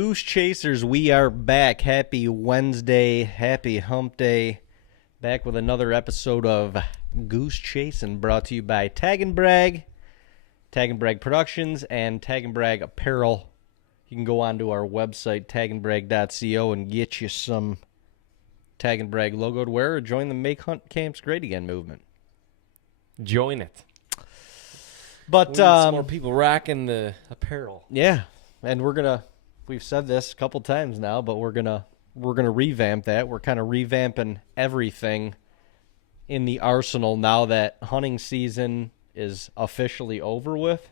Goose Chasers, we are back. Happy Wednesday, happy hump day. Back with another episode of Goose Chasing, brought to you by TAGNBRAG, TAGNBRAG Productions, and TAGNBRAG Apparel. You can go onto our website, tagnbrag.co, and get you some TAGNBRAG logoed wear or join the Make Hunt Camps Great Again movement. Join it. But we need some more people rocking the apparel. Yeah, and we've said this a couple times now, but we're gonna revamp that. We're kind of revamping everything in the arsenal now that hunting season is officially over with.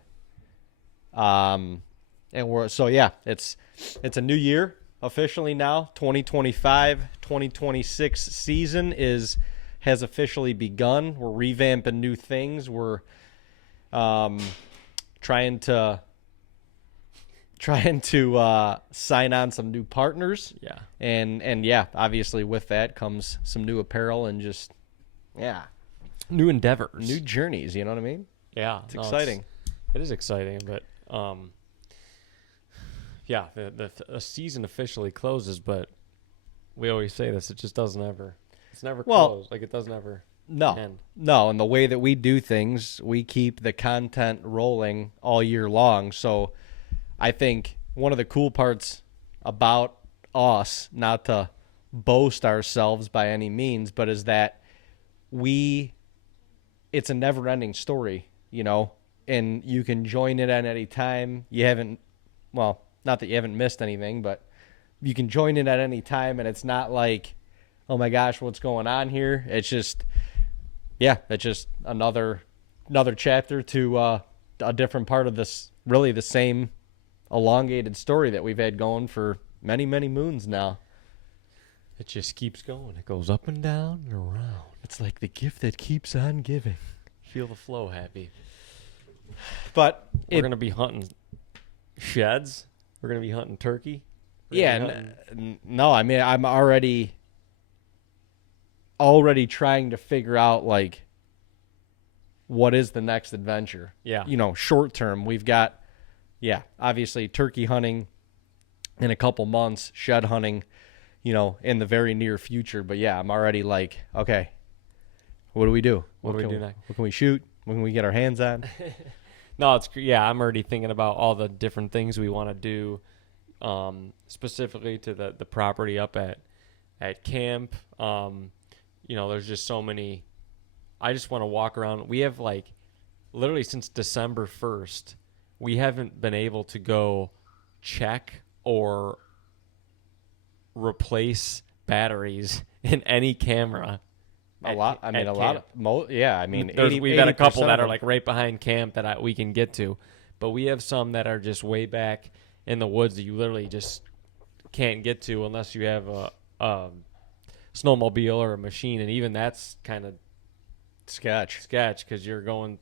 And it's a new year officially now. 2025-2026 season has officially begun. We're revamping new things. We're trying to sign on some new partners. Yeah. And obviously with that comes some new apparel and just New endeavors. new journeys, you know what I mean? Yeah. It's exciting. It is exciting, but the season officially closes, but we always say this, it's never closed. Like it doesn't ever end. No, and the way that we do things, we keep the content rolling all year long. So I think one of the cool parts about us, not to boast ourselves by any means, but is that it's a never-ending story, you know, and you can join it at any time. Not that you haven't missed anything, but you can join it at any time, and it's not like, oh my gosh, what's going on here? It's just, it's just another chapter to a different part of this, really the same elongated story that we've had going for many, many moons now. It just keeps going. It goes up and down and around. It's like the gift that keeps on giving. Feel the flow, Happy. But we're going to be hunting sheds. We're going to be hunting turkey. No, I mean, I'm already trying to figure out, like, what is the next adventure. Yeah. You know, short term, we've got, obviously turkey hunting in a couple months, shed hunting, you know, in the very near future. But I'm already like, okay, what do we do? What do we do next? What can we shoot? What can we get our hands on? No, I'm already thinking about all the different things we want to do, specifically to the property up at camp. You know, there's just so many. I just want to walk around. We have, like, literally since December 1st, we haven't been able to go check or replace batteries in any camera. We've got a couple that are like right behind camp that we can get to, but we have some that are just way back in the woods that you literally just can't get to unless you have a snowmobile or a machine, and even that's kind of sketch because you're going.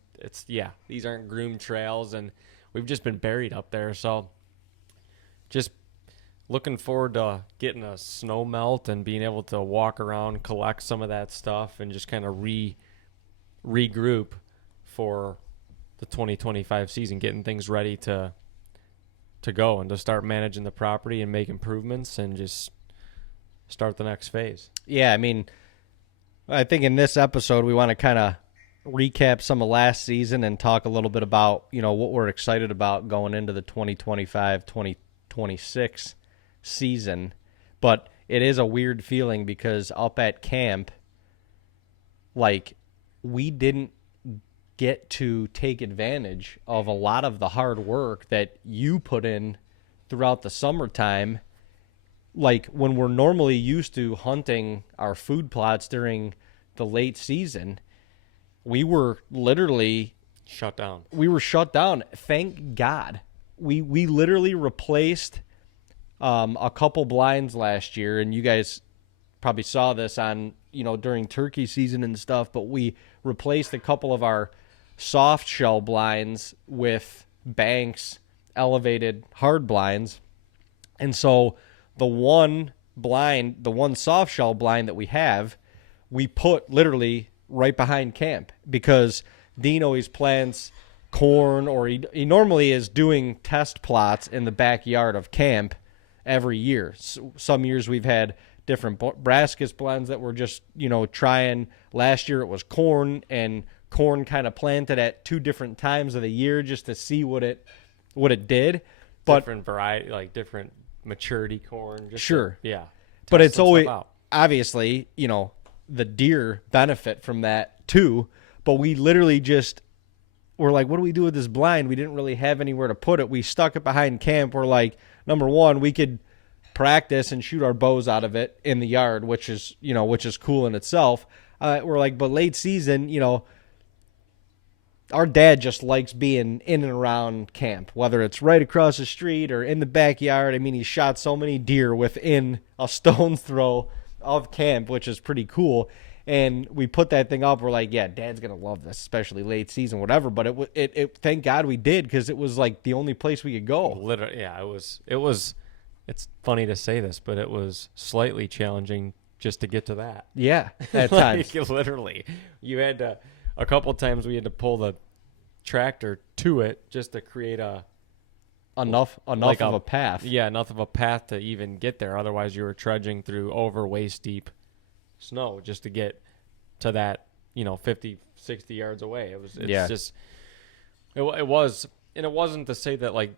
These aren't groomed trails, and we've just been buried up there. So, just looking forward to getting a snow melt and being able to walk around, collect some of that stuff, and just kind of regroup for the 2025 season, getting things ready to go and to start managing the property and make improvements and just start the next phase. Yeah, I mean, I think in this episode we want to kind of recap some of last season and talk a little bit about, you know, what we're excited about going into the 2025-2026 season. But it is a weird feeling because up at camp, like, we didn't get to take advantage of a lot of the hard work that you put in throughout the summertime. Like, when we're normally used to hunting our food plots during the late season, we were literally shut down. Thank God. We literally replaced a couple blinds last year, and you guys probably saw this on, you know, during turkey season and stuff, but we replaced a couple of our soft shell blinds with Banks elevated hard blinds. And so the one soft shell blind that we have, we put literally right behind camp because Dean always plants corn, or he normally is doing test plots in the backyard of camp every year. Some years we've had different brassicas blends that we're just, trying. Last year it was corn, and corn kind of planted at 2 different times of the year just to see what it did. But different variety, like different maturity corn. Just sure. Yeah. But it's always, obviously, the deer benefit from that too. But we literally just, we're like, what do we do with this blind? We didn't really have anywhere to put it. We stuck it behind camp. We're like, number one, we could practice and shoot our bows out of it in the yard, which is cool in itself. We're like, but late season, our dad just likes being in and around camp, whether it's right across the street or in the backyard. I mean, he shot so many deer within a stone's throw of camp, which is pretty cool. And we put that thing up. We're like, yeah, Dad's going to love this, especially late season, whatever. But it thank God we did, because it was like the only place we could go. Literally, yeah, it was, it's funny to say this, but it was slightly challenging just to get to that. Yeah, at times. Literally. You had to, a couple times we had to pull the tractor to it just to create enough like of a path. Yeah, enough of a path to even get there. Otherwise, you were trudging through over waist deep snow just to get to that, 50, 60 yards away. It was, and it wasn't to say that like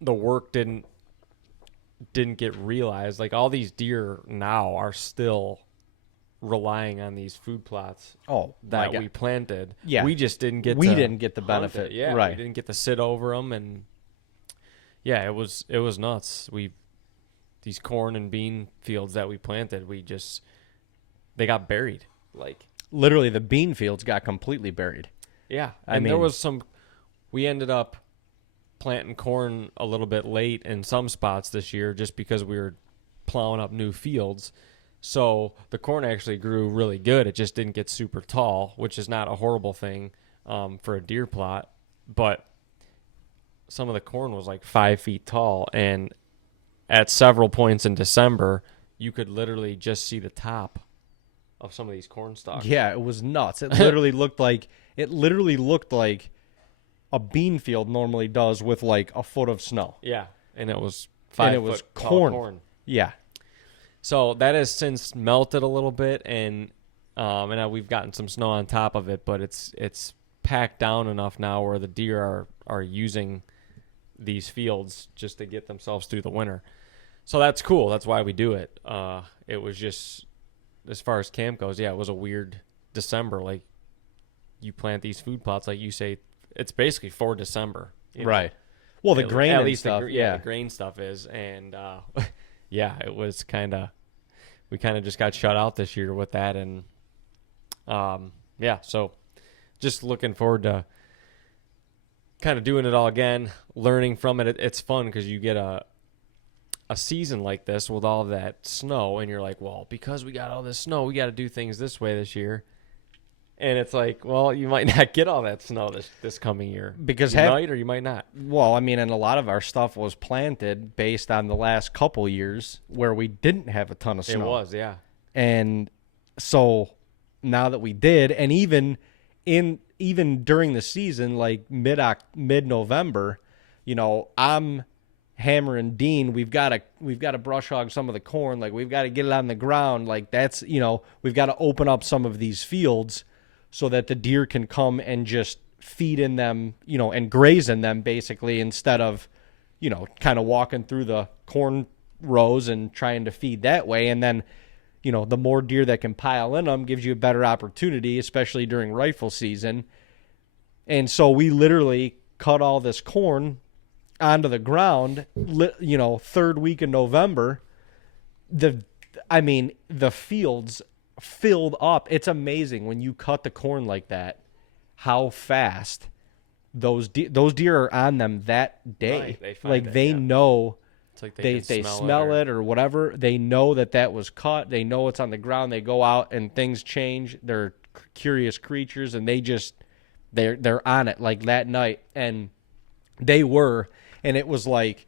the work didn't get realized. Like, all these deer now are still relying on these food plots that we planted. Yeah, we just didn't get the benefit. Yeah, right. We didn't get to sit over them, and yeah, it was nuts. These corn and bean fields that we planted, they got buried. Like, literally, the bean fields got completely buried. Yeah, and there was we ended up planting corn a little bit late in some spots this year just because we were plowing up new fields. So the corn actually grew really good. It just didn't get super tall, which is not a horrible thing for a deer plot. But some of the corn was like 5 feet tall, and at several points in December, you could literally just see the top of some of these corn stalks. Yeah, it was nuts. It literally looked like a bean field normally does with like a foot of snow. Yeah, and it was corn. Yeah. So that has since melted a little bit, and we've gotten some snow on top of it, but it's packed down enough now where the deer are using these fields just to get themselves through the winter. So that's cool. That's why we do it. It was just, as far as camp goes, yeah, it was a weird December. Like, you plant these food plots, like you say, it's basically for December. Right. Well, the grain at and least stuff. The grain stuff is, and yeah, it was we kind of just got shut out this year with that, and yeah, so just looking forward to kind of doing it all again, learning from it. It's fun because you get a season like this with all of that snow, and you're like, well, because we got all this snow, we got to do things this way this year. And it's like, well, you might not get all that snow this coming year. Because you might or you might not. Well, I mean, and a lot of our stuff was planted based on the last couple years where we didn't have a ton of snow. It was, yeah. And so now that we did, and even during the season, like mid-November, I'm hammering Dean. We've got to brush hog some of the corn. Like, we've got to get it on the ground. Like, that's, we've got to open up some of these fields so that the deer can come and just feed in them, and graze in them, basically, instead of, kind of walking through the corn rows and trying to feed that way. And then, the more deer that can pile in them gives you a better opportunity, especially during rifle season. And so we literally cut all this corn onto the ground, third week in November. The fields filled up. It's amazing when you cut the corn like that, how fast those deer are on them that day. Right, they know. It's like they smell it or whatever. They know that was cut. They know it's on the ground. They go out and things change. They're curious creatures, and they're on it like that night. And they were, and it was like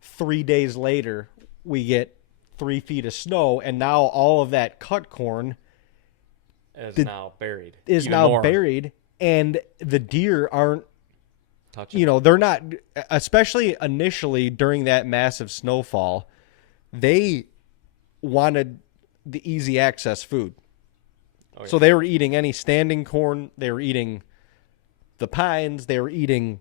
3 days later we get 3 feet of snow, and now all of that cut corn is now buried. Buried, and the deer aren't touching. You know, they're not, especially initially during that massive snowfall, they wanted the easy access food. Oh, yeah. So they were eating any standing corn. They were eating the pines. They were eating,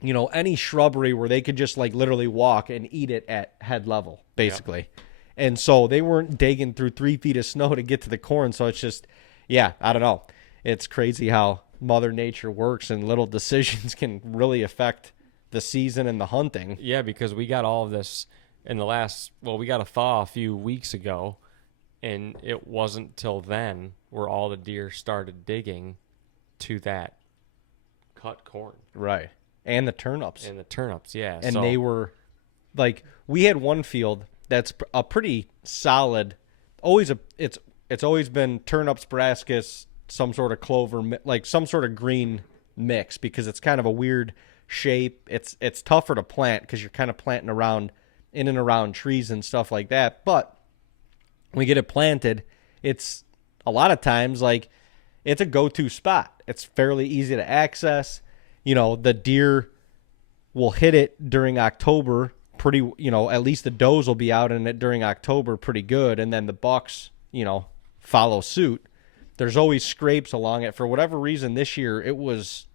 you know, any shrubbery where they could just like literally walk and eat it at head level, basically. Yeah. And so they weren't digging through 3 feet of snow to get to the corn. So it's just, yeah, I don't know. It's crazy how Mother Nature works, and little decisions can really affect the season and the hunting. Yeah, because we got all of this in the last, we got a thaw a few weeks ago, and it wasn't till then where all the deer started digging to that cut corn. Right. And the turnips. Yeah. And they were, like, we had one field that's a pretty solid, it's always been turnips, brassicas, some sort of clover, like some sort of green mix, because it's kind of a weird shape. It's tougher to plant because you're kind of planting in and around trees and stuff like that. But when we get it planted, it's a lot of times like it's a go-to spot. It's fairly easy to access. You know, the deer will hit it during October pretty, you know, at least the does will be out in it during October pretty good, and then the bucks, you know, follow suit. There's always scrapes along it. For whatever reason this year it was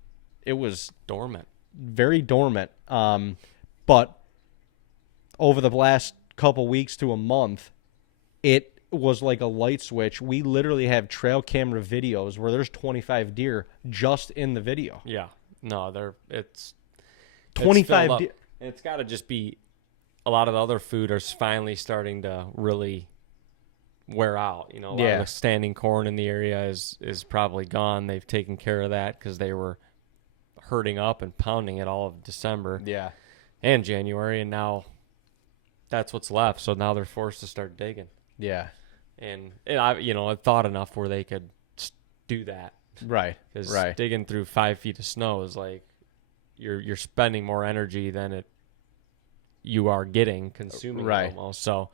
dormant. Very dormant. But over the last couple weeks to a month, it was like a light switch. We literally have trail camera videos where there's 25 deer just in the video. Yeah. No, it's 25 deer. It's got to just be a lot of the other food is finally starting to really wear out. You know, a lot of the standing corn in the area is probably gone. They've taken care of that because they were herding up and pounding it all of December and January, and now that's what's left. So now they're forced to start digging. Yeah. And I thought enough where they could do that. Right. Because digging through 5 feet of snow is like you're spending more energy than you are consuming it almost. So,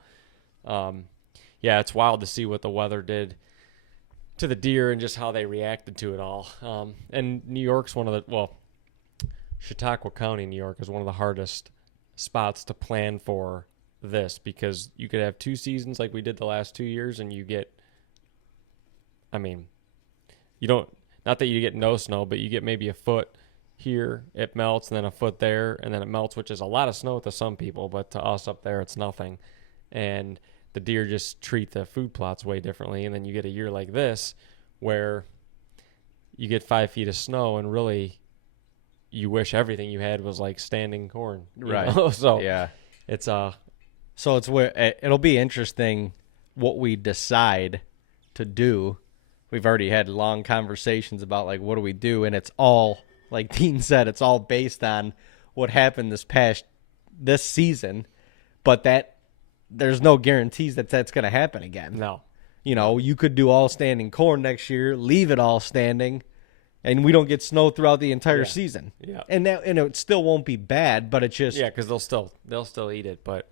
yeah, it's wild to see what the weather did to the deer and just how they reacted to it all. And New York's Chautauqua County, New York, is one of the hardest spots to plan for this, because you could have 2 seasons like we did the last 2 years, and you get, not that you get no snow, but you get maybe a foot here, it melts, and then a foot there, and then it melts, which is a lot of snow to some people, but to us up there, it's nothing. And the deer just treat the food plots way differently. And then you get a year like this where you get 5 feet of snow, and really you wish everything you had was like standing corn. Right. So yeah, it's so it's where it'll be interesting what we decide to do. We've already had long conversations about like what do we do, and it's all, like Dean said, it's all based on what happened this season, but that there's no guarantees that that's going to happen again. No. You know, you could do all standing corn next year, leave it all standing, and we don't get snow throughout the entire season. Yeah. And it still won't be bad, but it's just because they'll still eat it, but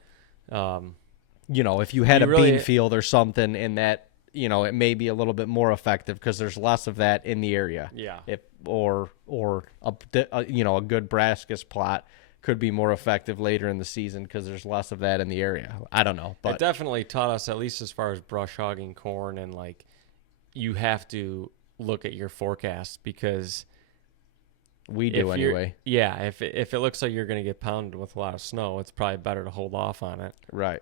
you know, if you had bean field or something in that, you know, it may be a little bit more effective because there's less of that in the area. Yeah. Or a good brassicas plot could be more effective later in the season because there's less of that in the area. I don't know, but it definitely taught us, at least as far as brush hogging corn, and like you have to look at your forecast, because we do anyway. Yeah, if it looks like you're going to get pounded with a lot of snow, it's probably better to hold off on it. Right.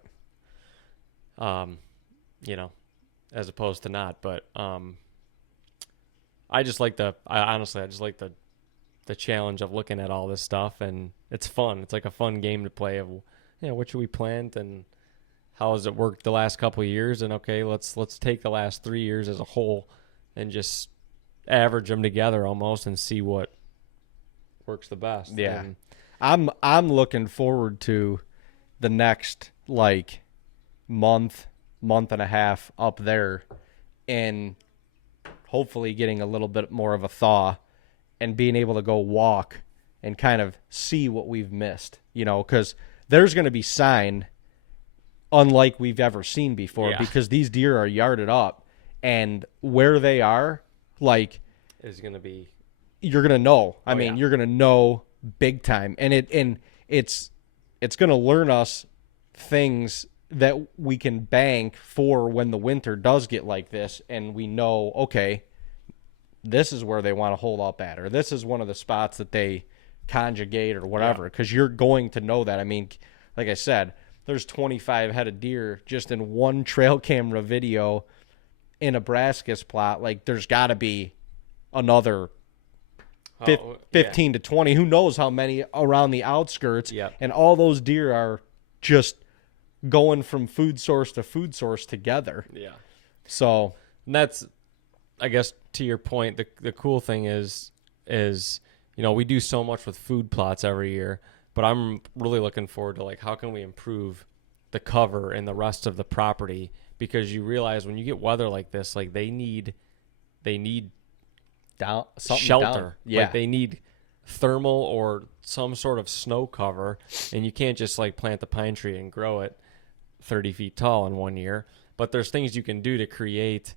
As opposed to not, but I just like the challenge of looking at all this stuff, and it's fun. It's like a fun game to play of, what should we plant and how has it worked the last couple of years, and okay, let's take the last 3 years as a whole and just average them together almost and see what works the best. Yeah. And I'm looking forward to the next like month and a half up there, and hopefully getting a little bit more of a thaw and being able to go walk and kind of see what we've missed, because there's going to be sign unlike we've ever seen before, because these deer are yarded up, and where they are, like, is going to be, you're going to know. I mean, you're going to know big time. And it's going to learn us things that we can bank for when the winter does get like this, and we know, okay, this is where they want to hold up at, or this is one of the spots that they conjugate or whatever, because you're going to know that. I mean, like I said, there's 25 head of deer just in one trail camera video in a Brascus plot. Like, there's got to be another 15 to 20. Who knows how many around the outskirts. Yep. And all those deer are just going from food source to food source together. Yeah. So and that's, I guess, to your point, the cool thing is, you know, we do so much with food plots every year, but I'm really looking forward to, like, how can we improve the cover and the rest of the property? Because you realize when you get weather like this, like, they need shelter. Down. Yeah. Like, they need thermal or some sort of snow cover, and you can't just, like, plant the pine tree and grow it 30 feet tall in 1 year. But there's things you can do to create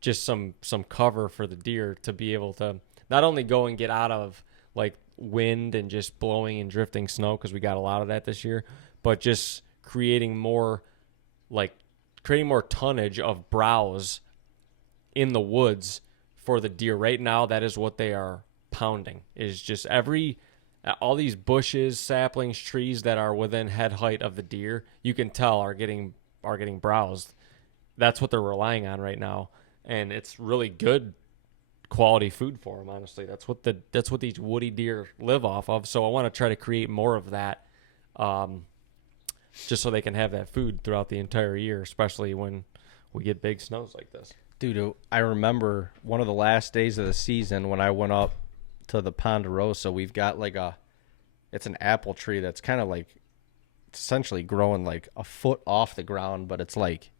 just some cover for the deer to be able to not only go and get out of, like, wind and just blowing and drifting snow, because we got a lot of that this year, but just creating more tonnage of browse in the woods for the deer. Right now, that is what they are pounding, is just all these bushes, saplings, trees that are within head height of the deer, you can tell are getting browsed. That's what they're relying on right now, and it's really good quality food for them. Honestly, that's what these woody deer live off of. So I want to try to create more of that, just so they can have that food throughout the entire year, especially when we get big snows like this. Dude, I remember one of the last days of the season when I went up to the Ponderosa. We've got like it's an apple tree that's kind of like, it's essentially growing like a foot off the ground, but it's like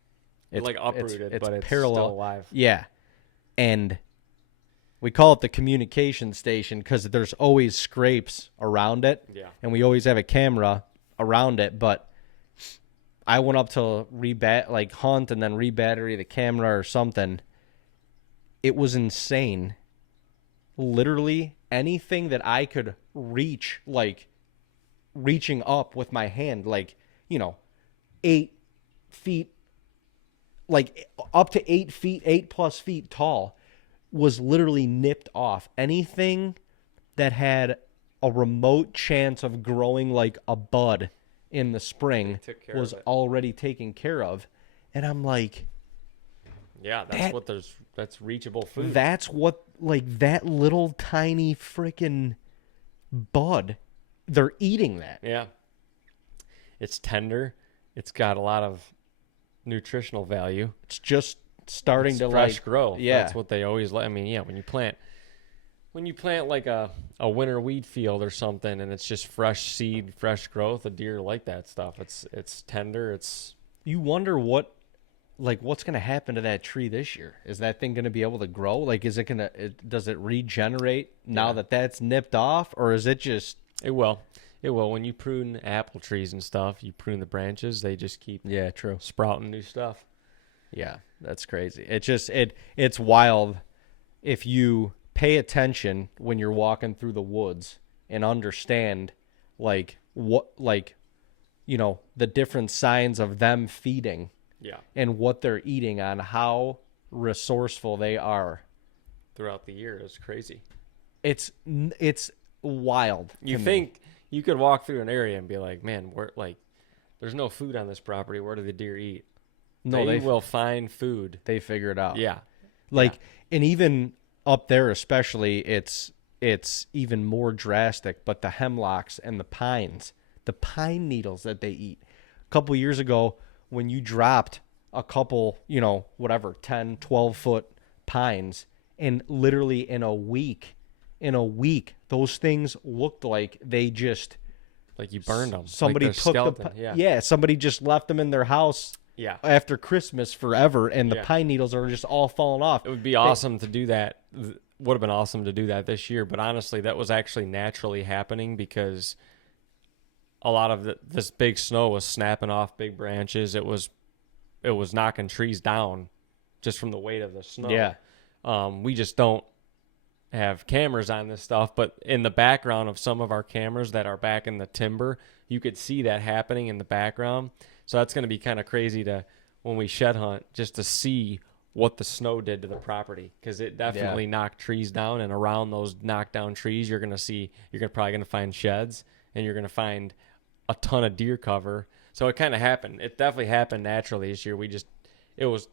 uprooted, but it's parallel. still alive. Yeah. And we call it the communication station because there's always scrapes around it. Yeah. And we always have a camera around it. But I went up to hunt and then rebattery the camera or something. It was insane. Literally anything that I could reach, like reaching up with my hand, 8 feet, like up to 8 feet, 8+ feet tall, was literally nipped off. Anything that had a remote chance of growing like a bud in the spring was already taken care of. And I'm like, yeah, that's reachable food. That's what, like, that little tiny freaking bud, they're eating that. Yeah. It's tender. It's got a lot of nutritional value. It's just starting to fresh growth. Yeah. That's what they always I mean, yeah, when you plant like a winter wheat field or something and it's just fresh seed, fresh growth, a deer like that stuff. It's tender. You wonder what's going to happen to that tree this year? Is that thing going to be able to grow? Like, does it regenerate now that that's nipped off, or is it just? It will. When you prune apple trees and stuff, you prune the branches, they just keep sprouting new stuff. Yeah, that's crazy. It's wild if you pay attention when you're walking through the woods and understand the different signs of them feeding. Yeah. And what they're eating, on how resourceful they are throughout the year is crazy. It's wild. You think you could walk through an area and be like, man, there's no food on this property. Where do the deer eat? No, they will find food. They figure it out. Yeah. And even up there, especially, it's even more drastic. But the hemlocks and the pines, the pine needles that they eat. A couple years ago, when you dropped a couple, 10, 12-foot pines, and literally in a week, those things looked like they just... Like you burned them. Somebody like took skeleton. Somebody just left them in their house after Christmas forever, and the pine needles are just all falling off. It would be awesome to do that. Would have been awesome to do that this year, but honestly, that was actually naturally happening because a lot of this big snow was snapping off big branches. It was knocking trees down just from the weight of the snow. Yeah. We just don't have cameras on this stuff, but in the background of some of our cameras that are back in the timber, you could see that happening in the background. So that's going to be kind of crazy to when we shed hunt just to see what the snow did to the property, because it definitely knocked trees down, and around those knocked down trees you're probably going to find sheds, and you're going to find a ton of deer cover. So it kind of happened. It definitely happened naturally this year. It was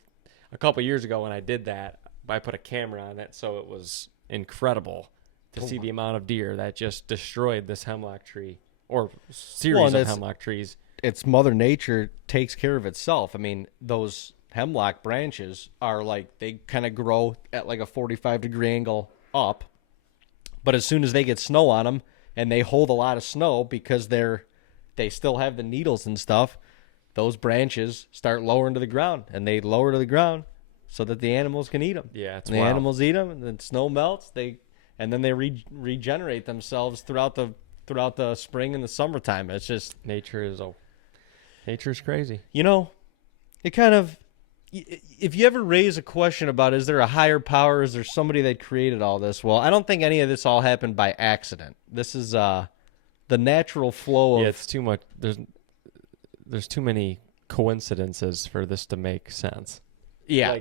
a couple years ago when I did that. I put a camera on it, so it was incredible to see the amount of deer that just destroyed this hemlock tree or series of hemlock trees. It's Mother Nature takes care of itself. I mean, those hemlock branches are like, they kind of grow at like a 45-degree angle up, but as soon as they get snow on them and they hold a lot of snow because they still have the needles and stuff, those branches start lowering to the ground, and they lower to the ground so that the animals can eat them. Yeah, it's the animals eat them, and then snow melts. And then they regenerate themselves throughout the spring and the summertime. It's just nature's crazy. You know, it kind of, if you ever raise a question about is there a higher power, is there somebody that created all this? Well, I don't think any of this all happened by accident. This is the natural flow of. Yeah, it's too much. There's too many coincidences for this to make sense. Yeah,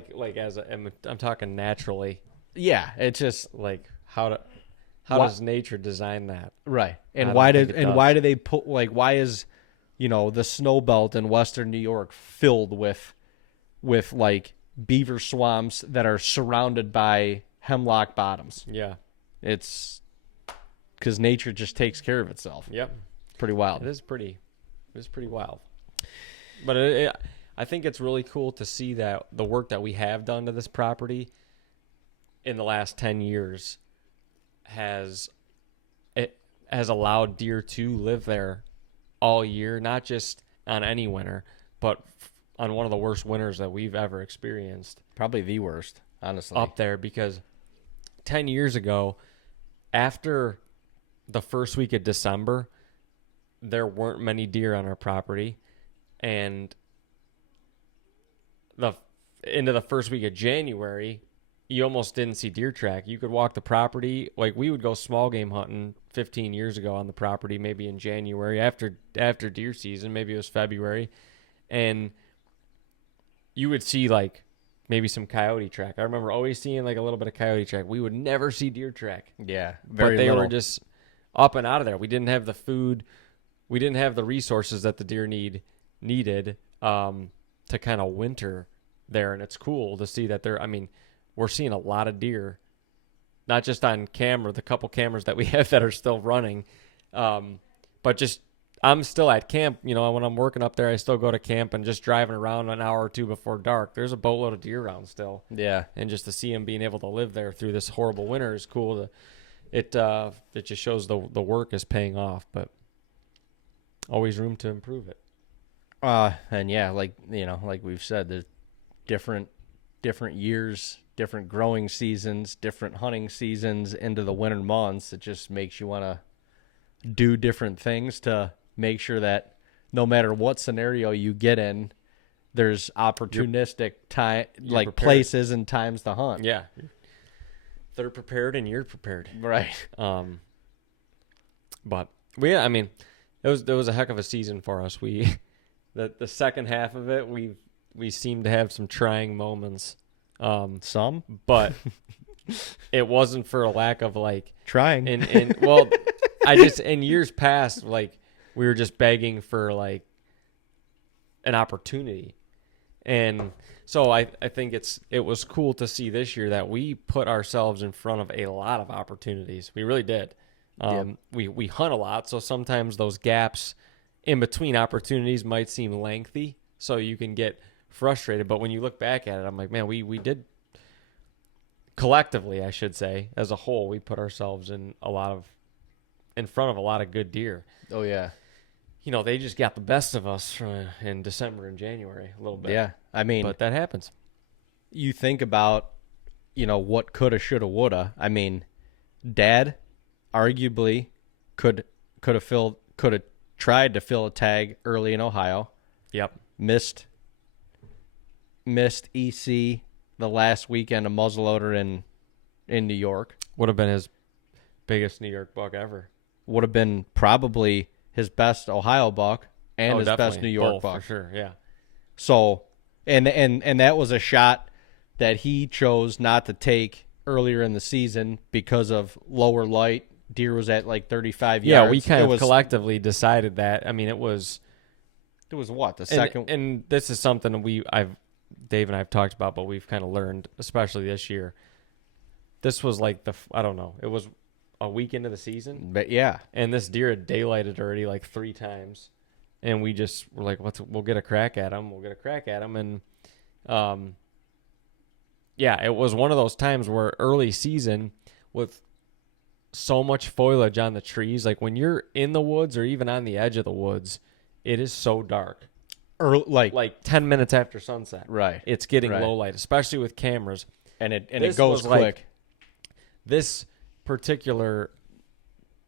I'm talking naturally. Yeah, it's just like how does nature design that? Right. And why do they put, like, why is, the snow belt in western New York filled with like beaver swamps that are surrounded by hemlock bottoms? Yeah. It's because nature just takes care of itself. Yep. Pretty wild. It is pretty wild. But I think it's really cool to see that the work that we have done to this property in the last 10 years has allowed deer to live there all year, not just on any winter, but on one of the worst winters that we've ever experienced. Probably the worst, honestly. Up there, because 10 years ago, after the first week of December, there weren't many deer on our property, and into the first week of January, you almost didn't see deer track. You could walk the property. Like, we would go small game hunting 15 years ago on the property, maybe in January after deer season, maybe it was February, and you would see like maybe some coyote track. I remember always seeing like a little bit of coyote track. We would never see deer track. Yeah, but they were just up and out of there. We didn't have the food. We didn't have the resources that the deer needed to kind of winter there, and it's cool to see that we're seeing a lot of deer, not just on camera, the couple cameras that we have that are still running, but just I'm still at camp. When I'm working up there, I still go to camp and just driving around an hour or two before dark. There's a boatload of deer around still. Yeah, and just to see them being able to live there through this horrible winter is cool. It just shows the work is paying off, but always room to improve it. And yeah, like we've said, there's different years, different growing seasons, different hunting seasons into the winter months. It just makes you want to do different things to make sure that no matter what scenario you get in, there's opportunistic places and times to hunt. Yeah. They're prepared and you're prepared. Right. But it was a heck of a season for us. The second half of it, we seemed to have some trying moments. But it wasn't for a lack of trying. In years past, we were just begging for an opportunity. And so I think it was cool to see this year that we put ourselves in front of a lot of opportunities. We really did. We hunt a lot, so sometimes those gaps in between opportunities might seem lengthy, so you can get frustrated. But when you look back at it, I'm like, man, we did collectively, I should say, as a whole, we put ourselves in front of a lot of good deer. Oh yeah. They just got the best of us in December and January a little bit. Yeah, but that happens. You think about, what coulda, shoulda, woulda. Dad arguably could have tried to fill a tag early in Ohio. Yep. Missed EC the last weekend of muzzleloader in New York. Would have been his biggest New York buck ever. Would have been probably his best Ohio buck and his best New York buck. For sure, yeah. So, and that was a shot that he chose not to take earlier in the season because of lower light. Deer was at like 35 yards. Yeah, we kind of collectively decided that. I mean, it was what, the second? And this is something Dave and I have talked about, but we've kind of learned, especially this year. This was like I don't know, it was a week into the season. But yeah. And this deer had daylighted already like 3 times. And we just were like, we'll get a crack at him. And, yeah, it was one of those times where early season with so much foliage on the trees, like when you're in the woods or even on the edge of the woods, it is so dark. Like 10 minutes after sunset. Right. It's getting low light, especially with cameras. And it goes quick. Like, this particular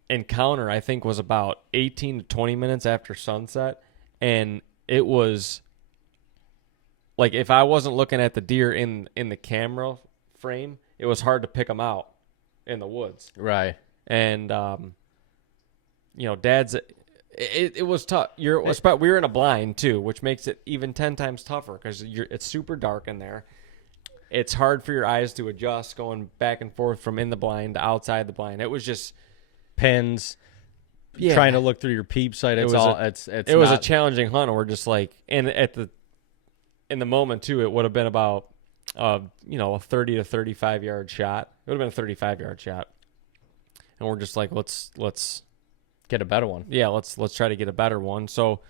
encounter, I think, was about 18 to 20 minutes after sunset. And it was like, if I wasn't looking at the deer in the camera frame, it was hard to pick them out in the woods. Right. And, it was tough. We were in a blind too, which makes it even 10 times tougher because it's super dark in there. It's hard for your eyes to adjust going back and forth from in the blind to outside the blind. It was just pins, trying to look through your peep sight. It was a challenging hunt. And we're just like, and in the moment too, it would have been about, a 30 to 35 yard shot. It would have been a 35-yard shot. And we're just like, let's get a better one. Yeah, let's try to get a better one. So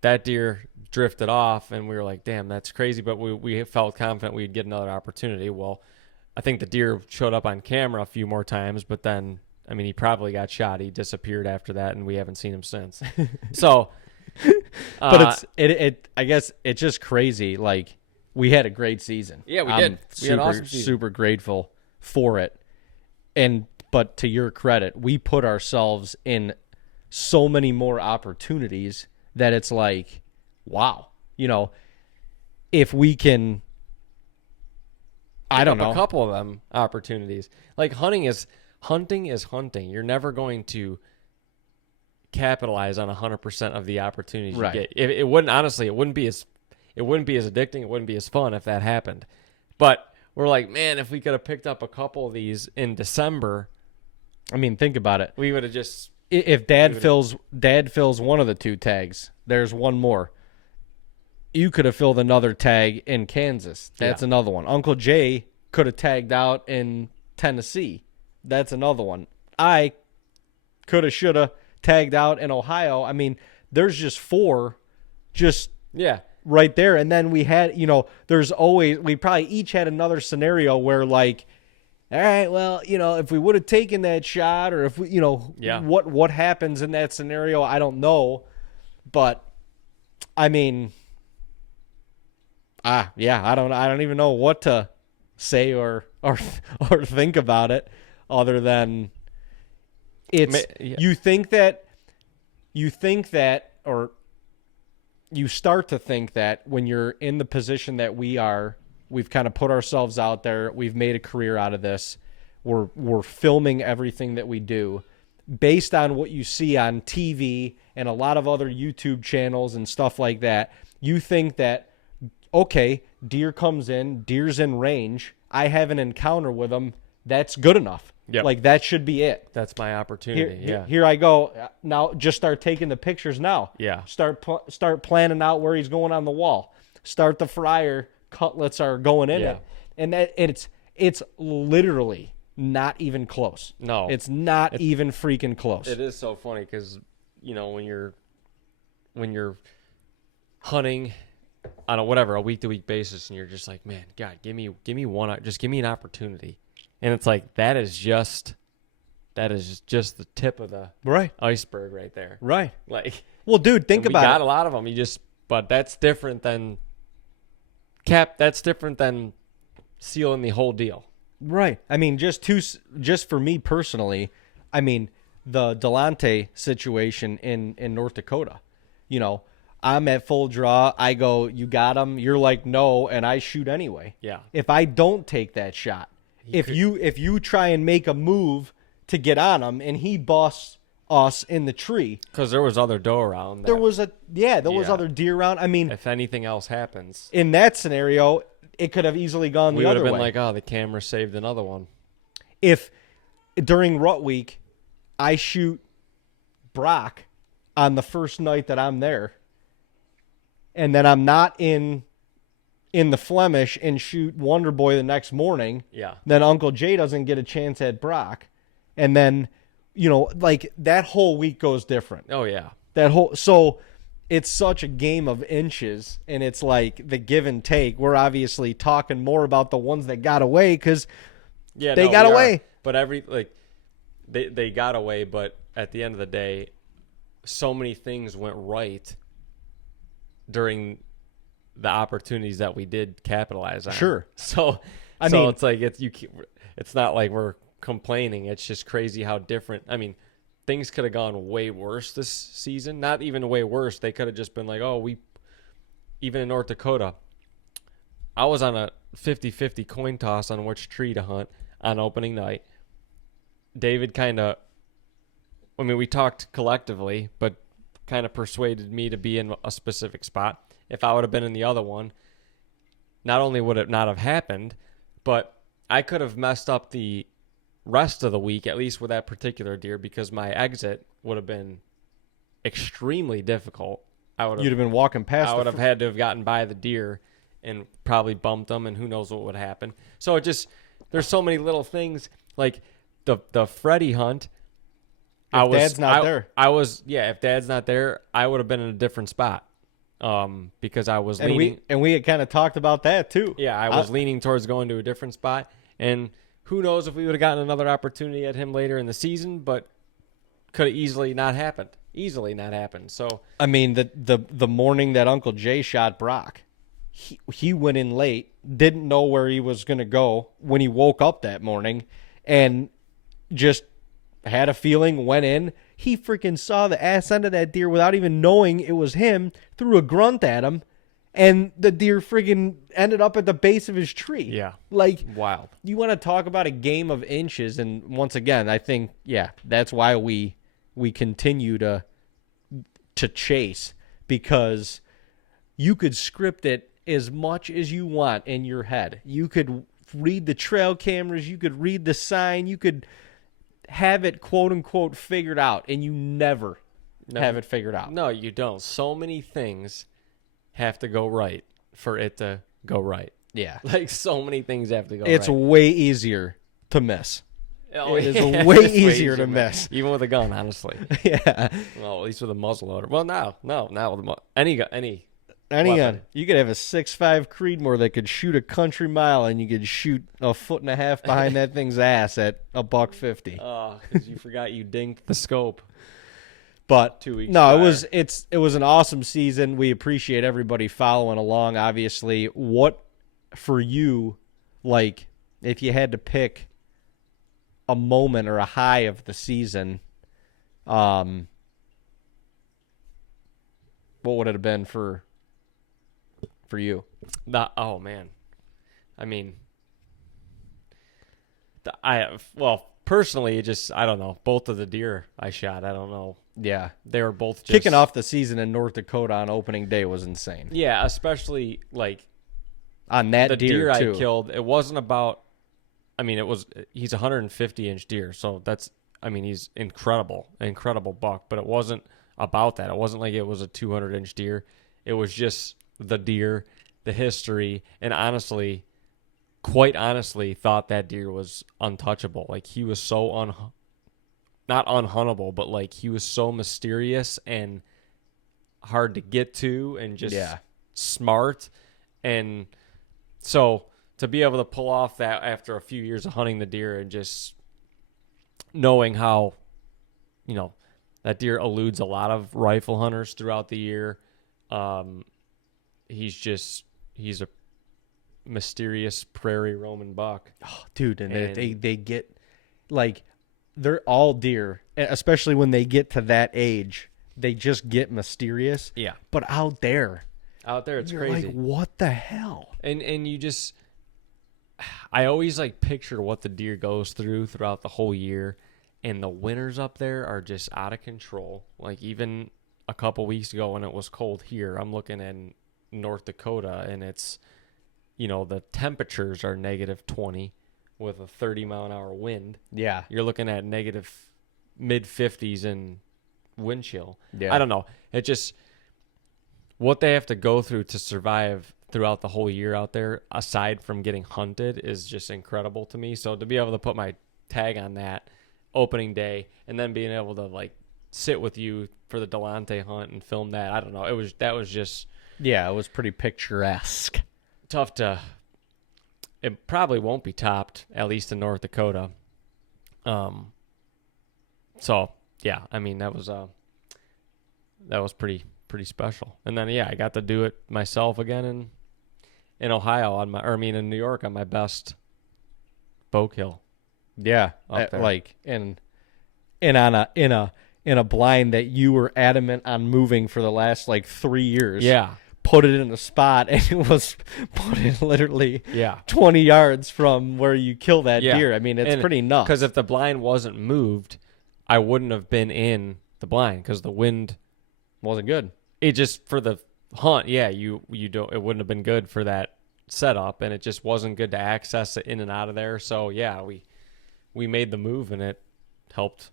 that deer drifted off, and we were like, damn, that's crazy. But we felt confident we'd get another opportunity. Well, I think the deer showed up on camera a few more times, but then, I mean, he probably got shot. He disappeared after that, and we haven't seen him since. So, but I guess it's just crazy. Like, we had a great season. Yeah, we did. We had an awesome season. Super grateful for it. But to your credit, we put ourselves in so many more opportunities that it's like, wow, if we can, I don't know, a couple of them opportunities. Like hunting is hunting. You're never going to capitalize on 100% of the opportunities you get. It wouldn't be as addicting. It wouldn't be as fun if that happened. But we're like, man, if we could have picked up a couple of these in December, I mean, think about it. We would have just. If Dad fills one of the 2 tags, there's one more. You could have filled another tag in Kansas. That's another one. Uncle Jay could have tagged out in Tennessee. That's another one. I could have, should have tagged out in Ohio. I mean, there's just 4 right there. And then we had, we probably each had another scenario where, like, all right, well, if we would have taken that shot, or if we, what happens in that scenario, I don't know. But I mean, I don't even know what to say or think about it, other than you think that, or you start to think that when you're in the position that we are. We've kind of put ourselves out there. We've made a career out of this. We're filming everything that we do based on what you see on TV and a lot of other YouTube channels and stuff like that. You think that, okay, deer comes in, deer's in range. I have an encounter with him. That's good enough. Yep. Like, that should be it. That's my opportunity. Here I go. Now just start taking the pictures now. Yeah. Start planning out where he's going on the wall. Start the fryer. Cutlets are going in it, and that it's literally not even close. No, it's not even freaking close. It is so funny because when you're hunting on a week-to-week basis, and you're just like, man, God, give me one, just give me an opportunity, and it's like that is just the tip of the iceberg right there. Right. Like, well, dude, think about it. We got a lot of them. But that's different than. That's different than sealing the whole deal. Right. I mean, just for me personally, I mean, the Delonte situation in North Dakota, I'm at full draw. I go, you got him. You're like, no, and I shoot anyway. Yeah. If I don't take that shot, if you try and make a move to get on him and he busts us in the tree. Because there was other doe around. There was other deer around. I mean, if anything else happens. In that scenario, it could have easily gone the other way. We would have been like, oh, the camera saved another one. If during rut week, I shoot Brock on the first night that I'm there, and then I'm not in the Flemish and shoot Wonder Boy the next morning, then Uncle Jay doesn't get a chance at Brock. And then, like that whole week goes different. Oh, yeah. So it's such a game of inches, and it's like the give and take. We're obviously talking more about the ones that got away because they got away. But they got away, but at the end of the day, so many things went right during the opportunities that we did capitalize on. Sure. So it's like it's not like we're complaining. It's just crazy how different. I mean, things could have gone way worse this season. Not even way worse. They could have just been like, even in North Dakota, I was on a 50-50 coin toss on which tree to hunt on opening night. David we talked collectively, but kind of persuaded me to be in a specific spot. If I would have been in the other one, not only would it not have happened, but I could have messed up the rest of the week, at least with that particular deer, because my exit would have been extremely difficult. You'd have been walking past. I would have had to have gotten by the deer and probably bumped them, and who knows what would happen. So there's so many little things like the Freddy hunt. If Dad's not there, if Dad's not there, I would have been in a different spot. Because I was leaning, and we had kind of talked about that too. Yeah, I was leaning towards going to a different spot, and who knows if we would have gotten another opportunity at him later in the season, but could have easily not happened. So I mean, the morning that Uncle Jay shot Brock, he went in late, didn't know where he was going to go when he woke up that morning, and just had a feeling, went in. He freaking saw the ass end of that deer without even knowing it was him, threw a grunt at him, and the deer freaking ended up at the base of his tree. Yeah. Like, wild. You want to talk about a game of inches, and once again, I think, that's why we continue to chase, because you could script it as much as you want in your head. You could read the trail cameras, you could read the sign, you could have it quote unquote figured out, and you never have it figured out. No, you don't. So many things have to go right for it to go right. Yeah. Like so many things have to go right. It's way easier to miss. Oh, it is way easier to miss. Even with a gun, honestly. Yeah. Well, at least with a muzzle loader. Well, no, with a any gun. You could have a 6.5 Creedmoor that could shoot a country mile, and you could shoot a 1.5 feet behind that thing's ass at $1.50. Oh, because you forgot you dinked the scope. But 2 weeks. No, it was an awesome season. We appreciate everybody following along. Obviously, what for you, like if you had to pick a moment or a high of the season, what would it have been for you? Oh man, I mean, personally, I don't know. Both of the deer I shot, I don't know. Yeah, they were both just kicking off the season in North Dakota on opening day was insane. Yeah, especially like on that the deer too. I killed. It wasn't about. I mean, he's a 150-inch deer, so he's incredible buck. But it wasn't about that. It wasn't like it was a 200-inch deer. It was just the deer, the history, and quite honestly, thought that deer was untouchable. Like he was so not unhuntable, but like he was so mysterious and hard to get to, and just smart, and so. To be able to pull off that after a few years of hunting the deer and just knowing how, that deer eludes a lot of rifle hunters throughout the year. He's a mysterious prairie roaming buck. Oh, dude, and they get, like, they're all deer, especially when they get to that age. They just get mysterious. Yeah. But out there it's you're crazy. Like, what the hell? And you just... I always like picture what the deer goes throughout the whole year, and the winters up there are just out of control. Like even a couple weeks ago when it was cold here, I'm looking in North Dakota, and it's, the temperatures are -20 with a 30-mile-an-hour wind. Yeah. You're looking at negative mid-50s and wind chill. Yeah. I don't know. It just, what they have to go through to survive throughout the whole year out there, aside from getting hunted, is just incredible to me. So to be able to put my tag on that opening day and then being able to like sit with you for the Delonte hunt and film that, I don't know. That was just, yeah, it was pretty picturesque. Tough to. It probably won't be topped, at least in North Dakota. So yeah, I mean that was pretty special. And then I got to do it myself again in Ohio in New York on my best bow kill. Yeah, up there. like in a blind that you were adamant on moving for the last like 3 years. Yeah. Put it in a spot, and it was put in literally 20 yards from where you kill that deer. I mean, it's pretty nuts. Because if the blind wasn't moved, I wouldn't have been in the blind because the wind wasn't good. It just for the hunt, you don't. It wouldn't have been good for that setup, and it just wasn't good to access it in and out of there. So we made the move, and it helped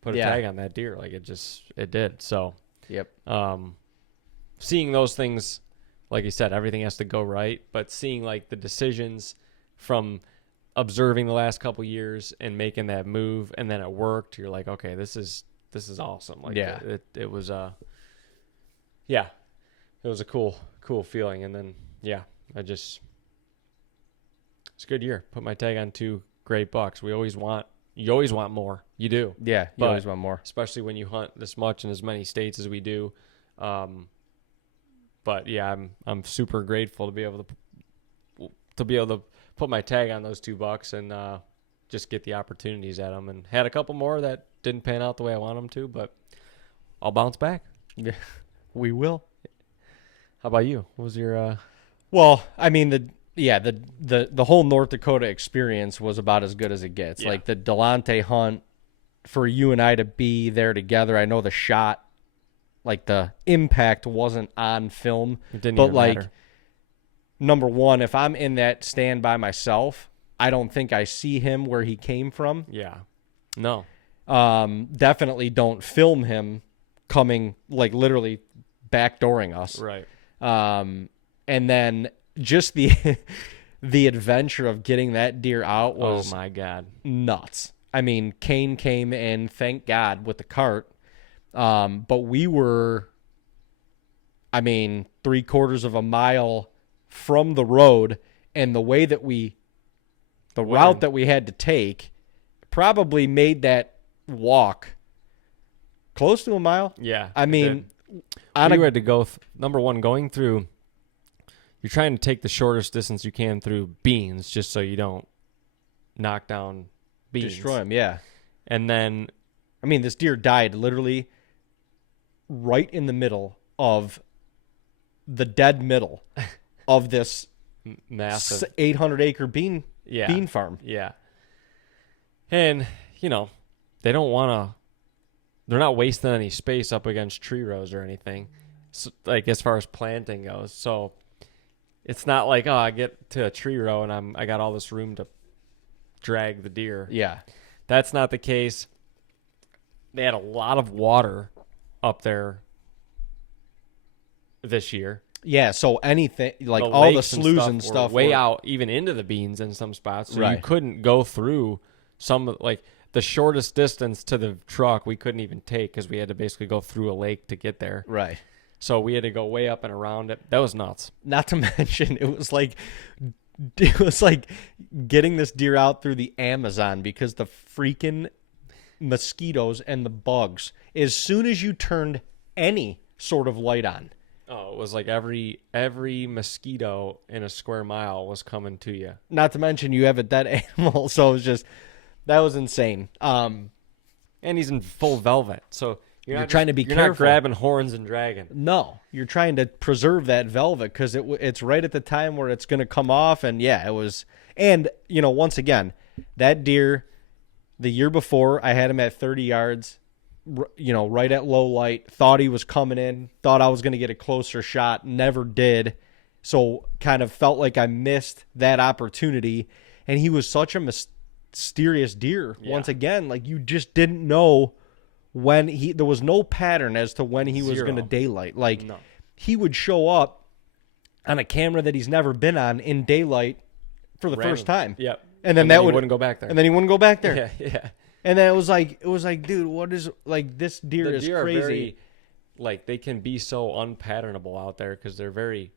put a tag on that deer. Like it did. So yep. Seeing those things, like you said, everything has to go right, but seeing like the decisions from observing the last couple years and making that move, and then it worked, you're like, okay, this is awesome. Like it was it was a cool feeling. And then it's a good year. Put my tag on 2 great bucks. You always want more. You do. Yeah, you always want more, especially when you hunt this much in as many states as we do. But yeah, I'm super grateful to be able to put my tag on those $2 and just get the opportunities at them. And had a couple more that didn't pan out the way I want them to, but I'll bounce back. Yeah, we will. How about you? What was your? Well, I mean the whole North Dakota experience was about as good as it gets. Yeah. Like the Delonte hunt, for you and I to be there together. I know the shot, like the impact wasn't on film, It didn't but even like matter. number one, if I'm in that stand by myself, I don't think I see him where he came from. Yeah. No. Definitely don't film him coming, like literally backdooring us. Right. And then just the the adventure of getting that deer out was oh my God, nuts. I mean, Kane came in, thank God, with the cart. But we were, 3/4 of a mile from the road, and the way that route that we had to take probably made that walk close to a mile. Yeah. I mean, you had to go, number one, going through, you're trying to take the shortest distance you can through beans just so you don't knock down beans. Destroy them, yeah. And then, this deer died literally right in the middle of the dead middle of this massive 800-acre bean farm. Yeah. And, they don't want to, they're not wasting any space up against tree rows or anything, so, like as far as planting goes. So it's not like, I get to a tree row and I got all this room to drag the deer. Yeah. That's not the case. They had a lot of water up there this year. Yeah, so anything, like The all the lakes sloughs and stuff way were out, even into the beans in some spots. So Right. you couldn't go through like the shortest distance to the truck we couldn't even take because we had to basically go through a lake to get there. Right. So we had to go way up and around it. That was nuts. Not to mention, it was like getting this deer out through the Amazon because the freaking mosquitoes and the bugs, as soon as you turned any sort of light on. Oh, it was like every mosquito in a square mile was coming to you. Not to mention you have a dead animal, so it was just, that was insane. And he's in full velvet, so you're not trying to be you're careful. not grabbing horns and dragging. No, you're trying to preserve that velvet because it's right at the time where it's going to come off, and yeah, And, once again, that deer, the year before, I had him at 30 yards, right at low light, thought he was coming in, thought I was going to get a closer shot, never did. So kind of felt like I missed that opportunity. And he was such a mysterious deer. Yeah. Once again, like you just didn't know when there was no pattern as to when he was going to daylight. Like he would show up on a camera that he's never been on in daylight for the first time. Yep. And then he wouldn't go back there. And then he wouldn't go back there. Yeah. And then it was like, dude, what is, like, this deer is deer crazy. Are very, like, they can be so unpatternable out there because they're very,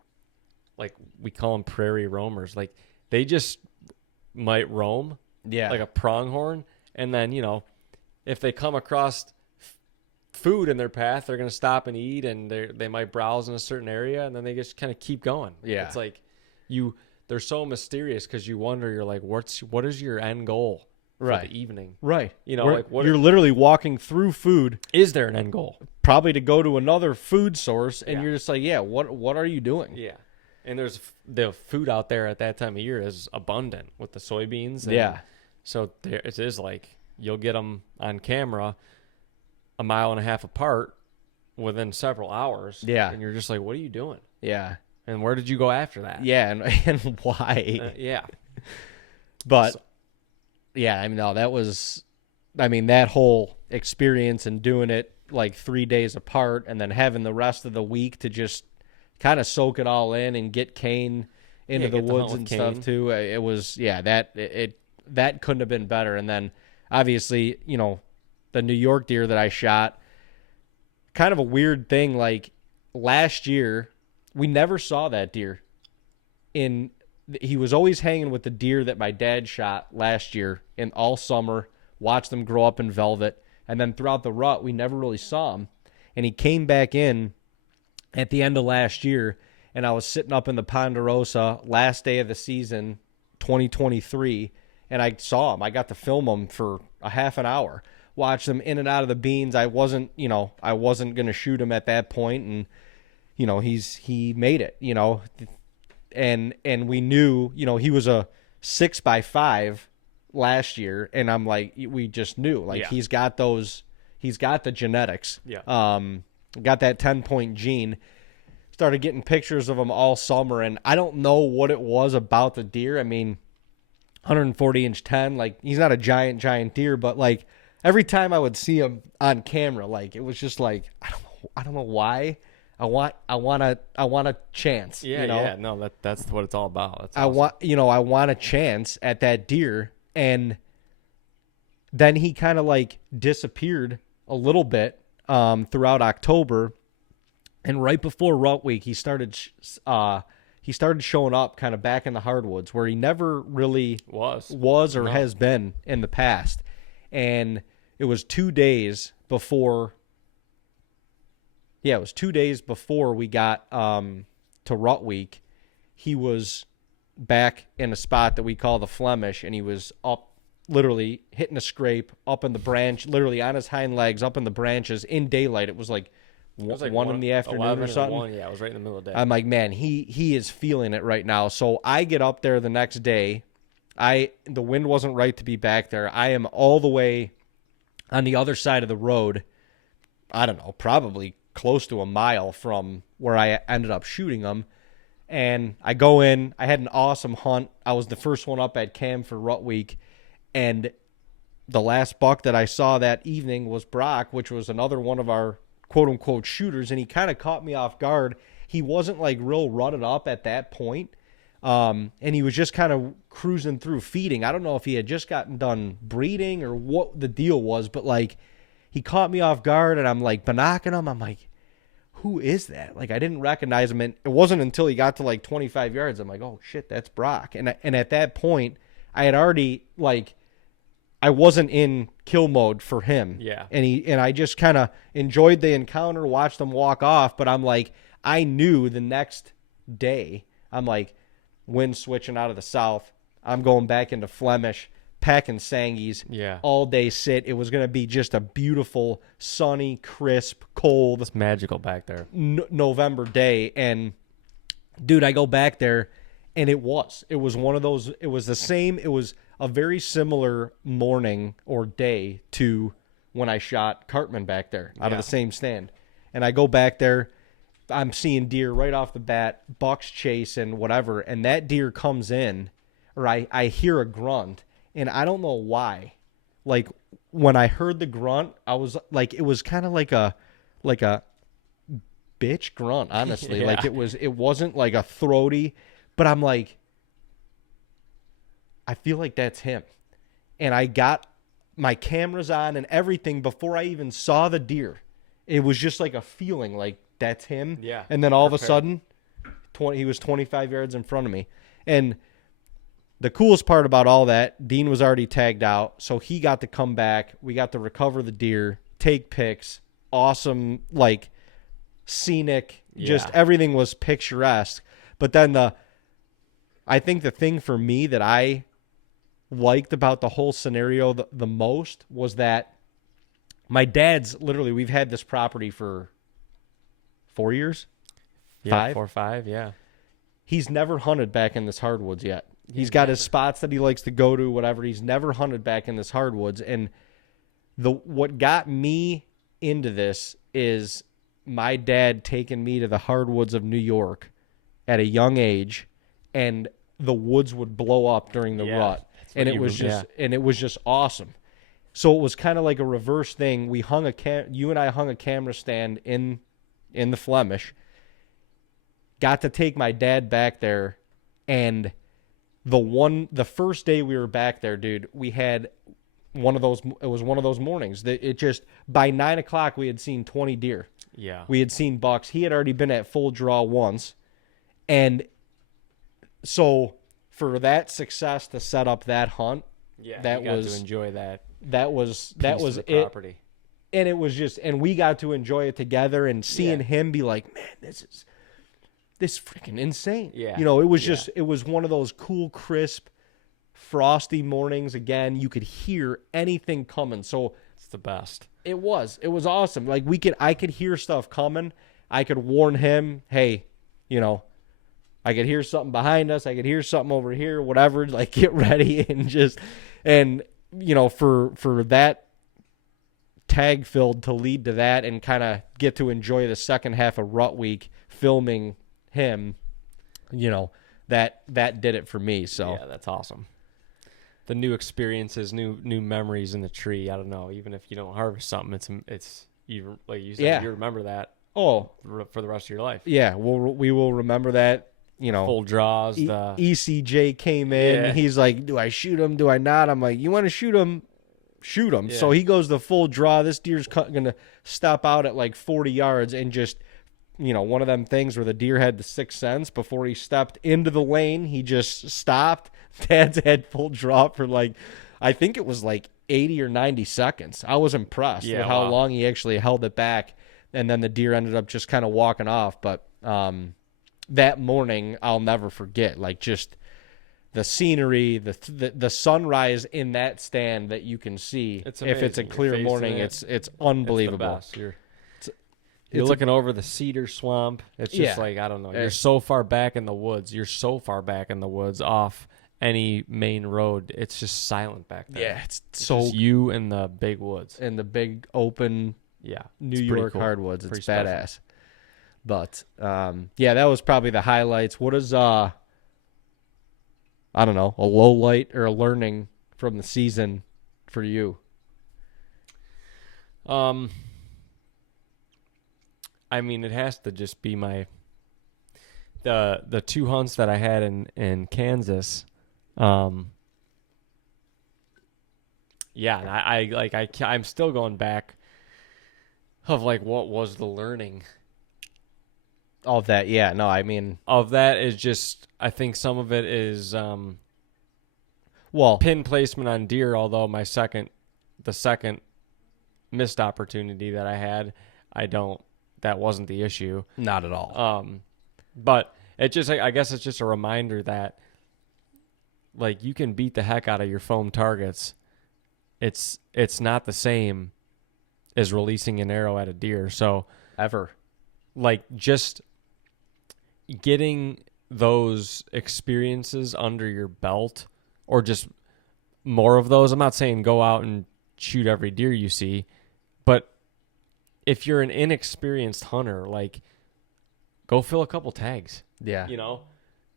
like, we call them prairie roamers. Like, they just might roam, like a pronghorn. And then, if they come across food in their path, they're going to stop and eat, and they might browse in a certain area, and then they just kind of keep going. Yeah. It's like they're so mysterious because you wonder, you're like, what is your end goal? For the evening, right? You're literally walking through food. Is there an end goal? Probably to go to another food source, and Yeah. You're just like, yeah, what are you doing? Yeah, and there's the food out there at that time of year is abundant with the soybeans. Yeah, so there it is. Like you'll get them on camera, 1.5 miles apart, within several hours. Yeah, and you're just like, what are you doing? Yeah, and where did you go after that? Yeah, and why? Yeah, but. Yeah, that whole experience and doing it like 3 days apart and then having the rest of the week to just kind of soak it all in and get Kane into the woods and stuff too. It was, that couldn't have been better. And then obviously, the New York deer that I shot, kind of a weird thing. Like last year, we never saw that deer he was always hanging with the deer that my dad shot last year in all summer, watched them grow up in velvet. And then throughout the rut, we never really saw him. And he came back in at the end of last year, and I was sitting up in the Ponderosa last day of the season, 2023, and I saw him. I got to film him for a half an hour, watch them in and out of the beans. I wasn't going to shoot him at that point, and, he made it, And we knew, he was a 6x5 last year, and I'm like, we just knew, like he's got the genetics, got that 10-point gene. Started getting pictures of him all summer, and I don't know what it was about the deer. I mean, 140-inch 10, like he's not a giant deer, but like every time I would see him on camera, like it was just like I don't know why. I want a chance. Yeah. No, that's what it's all about. That's awesome. I want a chance at that deer, and then he kind of like disappeared a little bit throughout October, and right before rut week, he started showing up kind of back in the hardwoods where he never really was or has been in the past, and it was 2 days before. Yeah, it was 2 days before we got to rut week. He was back in a spot that we call the Flemish, and he was up, literally hitting a scrape up in the branch, literally on his hind legs, up in the branches in daylight. It was like one in the afternoon or something. Yeah, it was right in the middle of the day. I'm like, man, he is feeling it right now. So I get up there the next day. The wind wasn't right to be back there. I am all the way on the other side of the road. I don't know, probably close to a mile from where I ended up shooting them. And I go in. I had an awesome hunt. I was the first one up at Cam for rut week. And the last buck that I saw that evening was Brock, which was another one of our quote-unquote shooters. And he kind of caught me off guard. He wasn't like real rutted up at that point. And he was just kind of cruising through feeding. I don't know if he had just gotten done breeding or what the deal was. But like he caught me off guard, and I'm like bonocking him. I'm like, who is that? Like, I didn't recognize him. And it wasn't until he got to like 25 yards. I'm like, oh shit, that's Brock. And at that point I had already, like, I wasn't in kill mode for him. Yeah. And I just kind of enjoyed the encounter, watched him walk off. But I'm like, I knew the next day, I'm like, wind switching out of the south. I'm going back into Flemish, packing Sangies, all day sit. It was going to be just a beautiful, sunny, crisp, cold. It's magical back there. November day. And dude, I go back there, And it was one of those, it was the same, it was a very similar morning or day to when I shot Cartman back there out of the same stand. And I go back there, I'm seeing deer right off the bat, bucks chasing, whatever, and that deer comes in, or I hear a grunt, and I don't know why. Like, when I heard the grunt, I was like, it was kind of like a bitch grunt, honestly. Like, it wasn't like a throaty, but I'm like, I feel like that's him. And I got my cameras on and everything before I even saw the deer. It was just like a feeling like that's him. Yeah. And then all of a sudden, he was 25 yards in front of me. And the coolest part about all that, Dean was already tagged out, so he got to come back. We got to recover the deer, take pics, awesome, like, scenic, just everything was picturesque. But then I think the thing for me that I liked about the whole scenario the most was that my dad's literally, we've had this property for 4 years? Yeah, 5? 4 or 5, yeah. He's never hunted back in this hardwoods yet. He's got his spots that he likes to go to, whatever. He's never hunted back in this hardwoods. And what got me into this is my dad taking me to the hardwoods of New York at a young age, and the woods would blow up during the rut. And it was just awesome. So it was kind of like a reverse thing. We hung you and I hung a camera stand in the Flemish. Got to take my dad back there, and the first day we were back there, dude, we had one of those mornings that it just, by 9 o'clock we had seen 20 deer. Yeah. We had seen bucks. He had already been at full draw once. And so for that success to set up that hunt, that got to enjoy that. That was it. Property. And it was just, and we got to enjoy it together, and seeing him be like, man, this is freaking insane. Yeah. You know, it was just, it was one of those cool, crisp, frosty mornings. Again, you could hear anything coming. So it's the best. It was awesome. Like, I could hear stuff coming. I could warn him, hey, you know, I could hear something behind us. I could hear something over here, whatever, like, get ready. And you know, for that tag filled to lead to that and kind of get to enjoy the second half of rut week filming him, you know, that did it for me. So yeah, that's awesome. The new experiences, new memories in the tree. I don't know. Even if you don't harvest something, it's you, like you said, you remember that. Oh, for the rest of your life. Yeah, we will remember that. You know, full draws. ECJ came in. Yeah. He's like, "Do I shoot him? Do I not?" I'm like, "You want to shoot him? Shoot him." Yeah. So he goes the full draw. This deer's gonna stop out at like 40 yards and just, you know, one of them things where the deer had the sixth sense. Before he stepped into the lane, he just stopped. Dad's had full draw for like, I think it was like 80 or 90 seconds. I was impressed with how long he actually held it back. And then the deer ended up just kind of walking off. But that morning, I'll never forget. Like, just the scenery, the sunrise in that stand that you can see. If it's a clear morning, it's unbelievable. It's the best. You're looking over the cedar swamp. It's just like, I don't know. You're so far back in the woods. Off any main road. It's just silent back there. Yeah, it's so just you and the big woods. And the big open New York hardwoods. It's badass. Special. But that was probably the highlights. What is I don't know, a low light or a learning from the season for you? I mean, it has to just be the two hunts that I had in Kansas. I'm still going back of like, what was the learning of that? Yeah, no, I mean, of that is just, I think some of it is pin placement on deer, although the second missed opportunity that I had, that wasn't the issue. Not at all. But it just, I guess it's just a reminder that, like, you can beat the heck out of your foam targets. It's not the same as releasing an arrow at a deer. So ever, like, just getting those experiences under your belt, or just more of those. I'm not saying go out and shoot every deer you see, but if you're an inexperienced hunter, like, go fill a couple tags. Yeah. You know?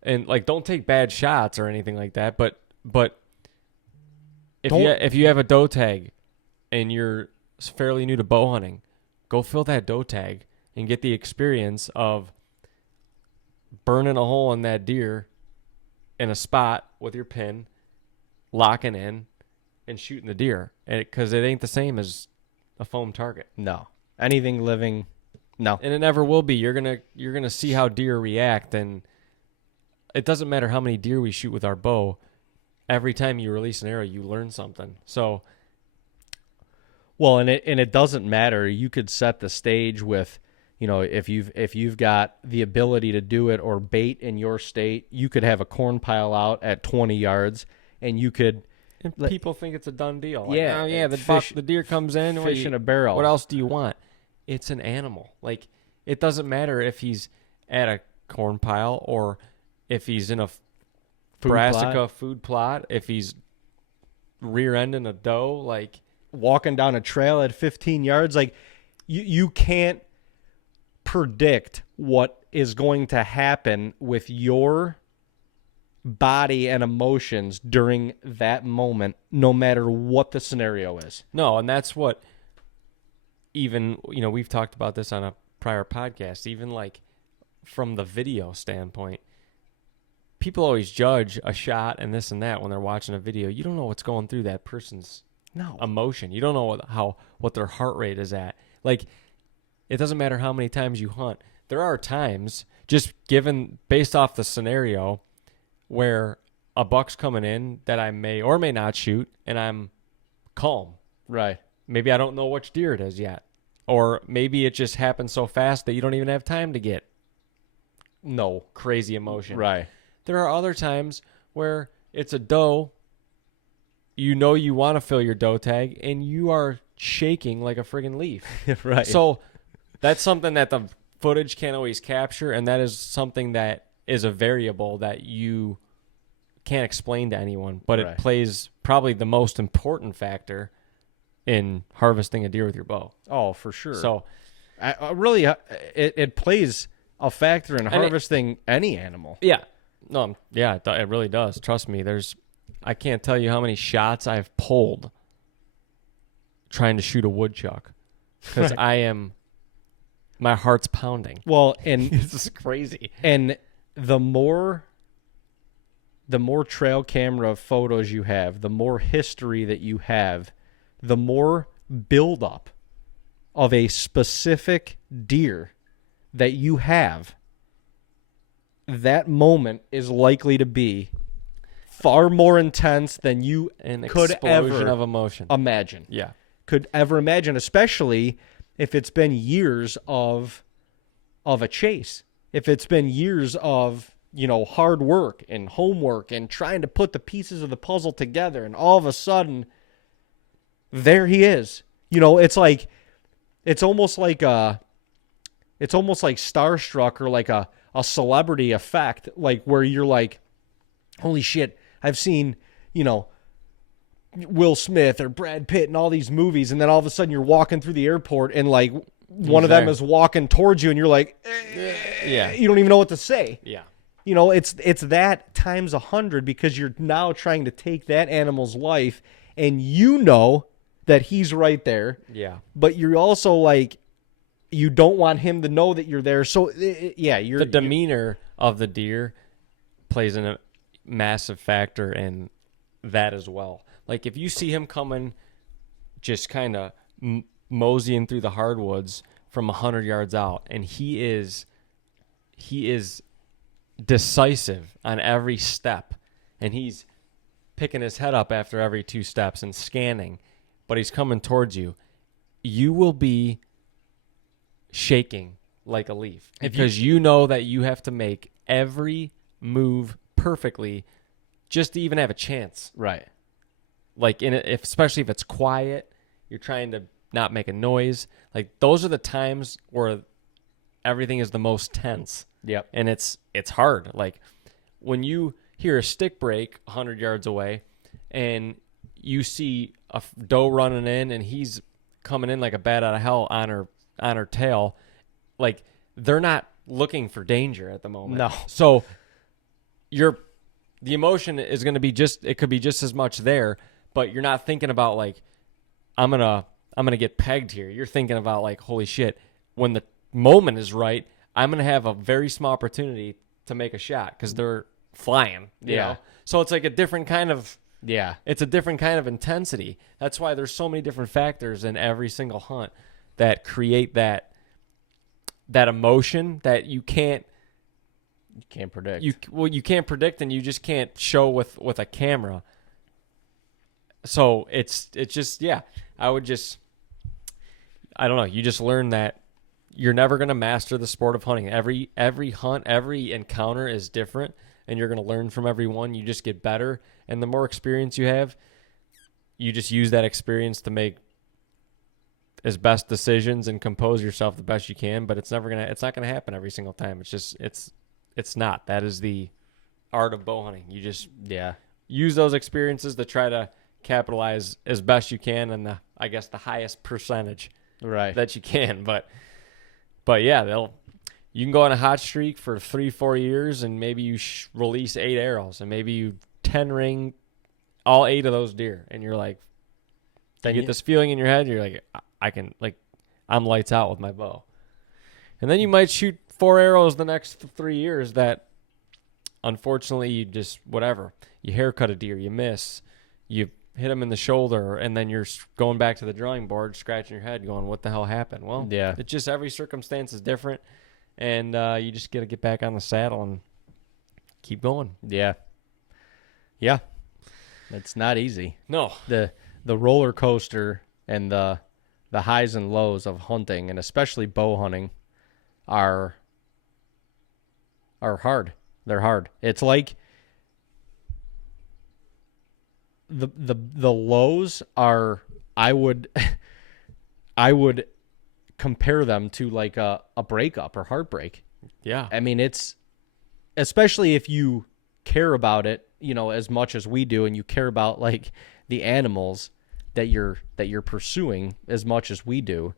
And, like, don't take bad shots or anything like that, but if you have a doe tag and you're fairly new to bow hunting, go fill that doe tag and get the experience of burning a hole in that deer in a spot with your pin, locking in, and shooting the deer. Because it ain't the same as a foam target. No. Anything living, no. And it never will be. You're gonna see how deer react, and it doesn't matter how many deer we shoot with our bow. Every time you release an arrow, you learn something. So, well, and it doesn't matter. You could set the stage with, you know, if you've got the ability to do it, or bait in your state, you could have a corn pile out at 20 yards, and you could. And people think it's a done deal. Like, yeah, oh yeah, the deer comes in, fish in a barrel. What else do you want? It's an animal. Like, it doesn't matter if he's at a corn pile or if he's in a brassica food plot, if he's rear-ending a doe, like walking down a trail at 15 yards. Like, you can't predict what is going to happen with your body and emotions during that moment, no matter what the scenario is. No, and that's what, even, you know, we've talked about this on a prior podcast, even like from the video standpoint, people always judge a shot and this and that when they're watching a video. You don't know what's going through that person's emotion. You don't know what their heart rate is at. Like, it doesn't matter how many times you hunt. There are times, just given based off the scenario, where a buck's coming in that I may or may not shoot, and I'm calm. Right. Maybe I don't know which deer it is yet. Or maybe it just happens so fast that you don't even have time to get crazy emotion. Right. There are other times where it's a doe, you know you want to fill your doe tag, and you are shaking like a friggin' leaf. Right. So that's something that the footage can't always capture, and that is something that is a variable that you can't explain to anyone, but it plays probably the most important factor in harvesting a deer with your bow. Oh, for sure. So really, it plays a factor in harvesting any animal. Yeah. No, yeah, it really does. Trust me. I can't tell you how many shots I've pulled trying to shoot a woodchuck, because my heart's pounding. Well, and this is crazy. And the more trail camera photos you have, the more history that you have, the more buildup of a specific deer that you have, that moment is likely to be far more intense than you could ever of emotion imagine. Yeah. Could ever imagine, especially if it's been years of a chase. If it's been years of, you know, hard work and homework and trying to put the pieces of the puzzle together, and all of a sudden there he is. You know, it's almost like starstruck, or like a celebrity effect, like where you're like, holy shit, I've seen, you know, Will Smith or Brad Pitt in all these movies, and then all of a sudden you're walking through the airport and like one of them is walking towards you, and you're like, you don't even know what to say. Yeah. You know, it's that times 100, because you're now trying to take that animal's life, and you know that he's right there. Yeah. But you're also like, you don't want him to know that you're there. So the demeanor of the deer plays a massive factor in that as well. Like, if you see him coming, just kind of moseying through the hardwoods from 100 yards out, and he is decisive on every step, and he's picking his head up after every 2 steps and scanning, but he's coming towards you, you will be shaking like a leaf, because you know that you have to make every move perfectly just to even have a chance. Right. Like, especially if it's quiet, you're trying to not make a noise. Like, those are the times where everything is the most tense. Yep. And it's hard. Like when you hear a stick break 100 yards away and you see a doe running in and he's coming in like a bat out of hell on her tail, like they're not looking for danger at the moment. No. So the emotion is going to be it could be just as much there, but you're not thinking about like, I'm going to get pegged here. You're thinking about like, holy shit, when the moment is right, I'm going to have a very small opportunity to make a shot because they're flying, you know? So it's like a different kind of, it's a different kind of intensity. That's why there's so many different factors in every single hunt that create that emotion that you can't predict. You can't predict, and you just can't show with a camera. So it's just, I don't know. You just learn that you're never going to master the sport of hunting. Every hunt, every encounter is different, and you're going to learn from every one. You just get better, and the more experience you have, you just use that experience to make as best decisions and compose yourself the best you can. But it's not going to happen every single time. It's not. That is the art of bow hunting. You just use those experiences to try to capitalize as best you can, and the highest percentage that you can. But yeah, you can go on a hot streak for 3-4 years, and maybe you release 8 arrows, and maybe you 10 ring all 8 of those deer, and you're like, you get this feeling in your head. You're like, I'm lights out with my bow, and then you might shoot 4 arrows the next 3 years that, unfortunately, you just you haircut a deer, you miss, you hit him in the shoulder, and then you're going back to the drawing board, scratching your head, going, what the hell happened? Well, it's just every circumstance is different, and you just got to get back on the saddle and keep going. Yeah. It's not easy. No. The roller coaster and the highs and lows of hunting, and especially bow hunting, are hard. They're hard. It's like the lows are, I would compare them to like a breakup or heartbreak. Yeah. I mean, it's, especially if you care about it, as much as we do, and you care about like the animals that you're pursuing as much as we do.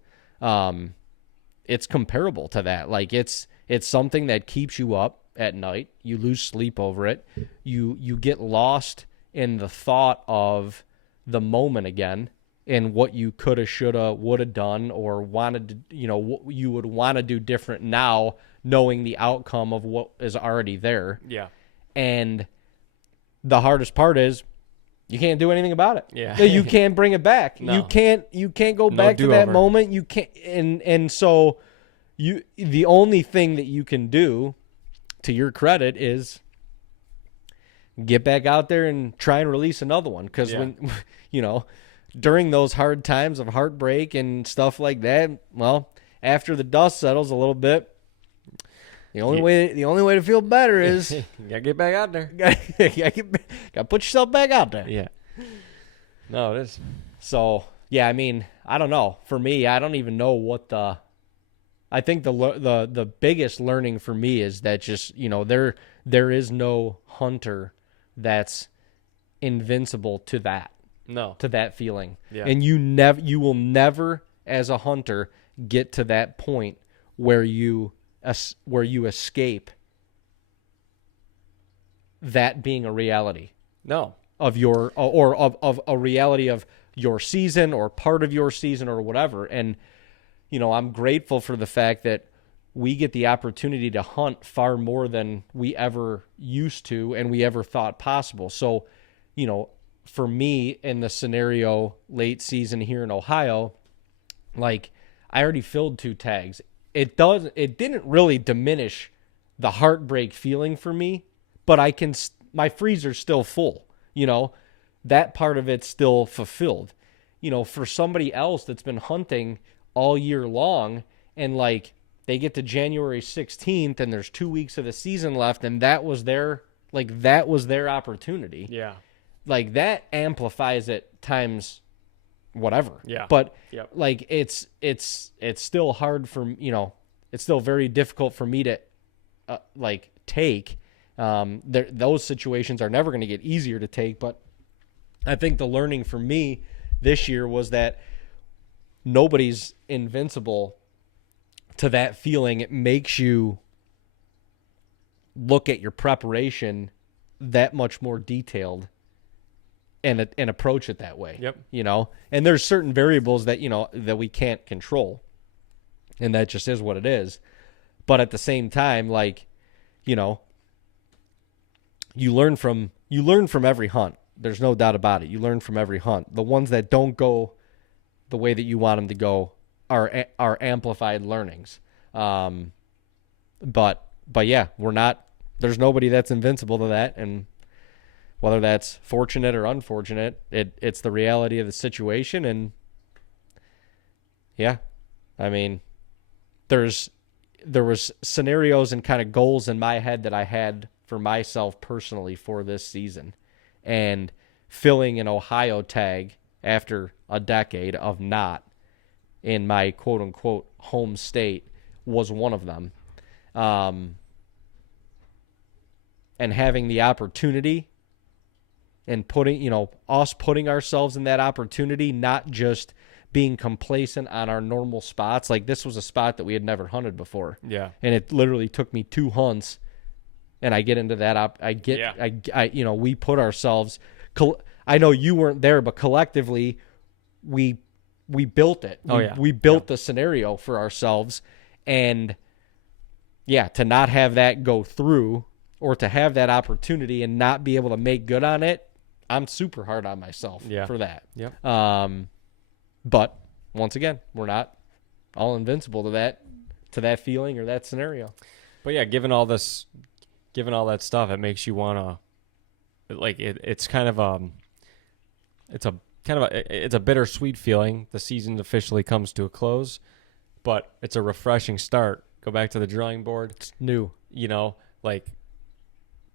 It's comparable to that. Like it's something that keeps you up at night. You lose sleep over it. You get lost in the thought of the moment again, and what you coulda, shoulda, woulda done, or wanted to, what you would want to do different now, knowing the outcome of what is already there. Yeah. And the hardest part is you can't do anything about it. Yeah. You can't bring it back. No. You can't go back to that moment. You can't, and so the only thing that you can do, to your credit, is get back out there and try and release another one. Because when, during those hard times of heartbreak and stuff like that, well, after the dust settles a little bit, the only way to feel better is you gotta get back out there. Gotta put yourself back out there. Yeah. No, it is. So yeah, I mean, I don't know. For me, I don't even know what I think the biggest learning for me is that just there is no hunter that's invincible to that. No. To that feeling. Yeah. And you will never, as a hunter, get to that point where you escape that being a reality. No. Of your, or of a reality of your season or part of your season or whatever. And, I'm grateful for the fact that we get the opportunity to hunt far more than we ever used to and we ever thought possible. So, for me, in the scenario late season here in Ohio, like, I already filled 2 tags. It didn't really diminish the heartbreak feeling for me, but my freezer's still full, that part of it's still fulfilled. For somebody else that's been hunting all year long, and like they get to January 16th and there's 2 weeks of the season left, and that was their opportunity. Yeah. Like, that amplifies it times whatever. Yeah. But like it's still hard for, still very difficult for me to take. Those situations are never going to get easier to take, but I think the learning for me this year was that nobody's invincible to that feeling. It makes you look at your preparation that much more detailed and approach it that way. Yep. And there's certain variables that, that we can't control, and that just is what it is. But at the same time, you learn from every hunt. There's no doubt about it. You learn from every hunt. The ones that don't go the way that you want them to go are amplified learnings. But yeah, there's nobody that's invincible to that. And whether that's fortunate or unfortunate, it's the reality of the situation. And yeah, I mean, there was scenarios and kind of goals in my head that I had for myself personally for this season, and filling an Ohio tag after a decade of not in my quote unquote home state was one of them. And having the opportunity and putting ourselves in that opportunity, not just being complacent on our normal spots. Like, this was a spot that we had never hunted before. Yeah. And it literally took me 2 hunts, and I get into that. We put ourselves, I know you weren't there, but collectively we built it. We built the scenario for ourselves. And yeah, to not have that go through, or to have that opportunity and not be able to make good on it, I'm super hard on myself for that. Yep. But once again, we're not all invincible to that feeling or that scenario. But yeah, given all that stuff, it makes you want to, it's a bittersweet feeling. The season officially comes to a close, but it's a refreshing start. Go back to the drawing board. It's new.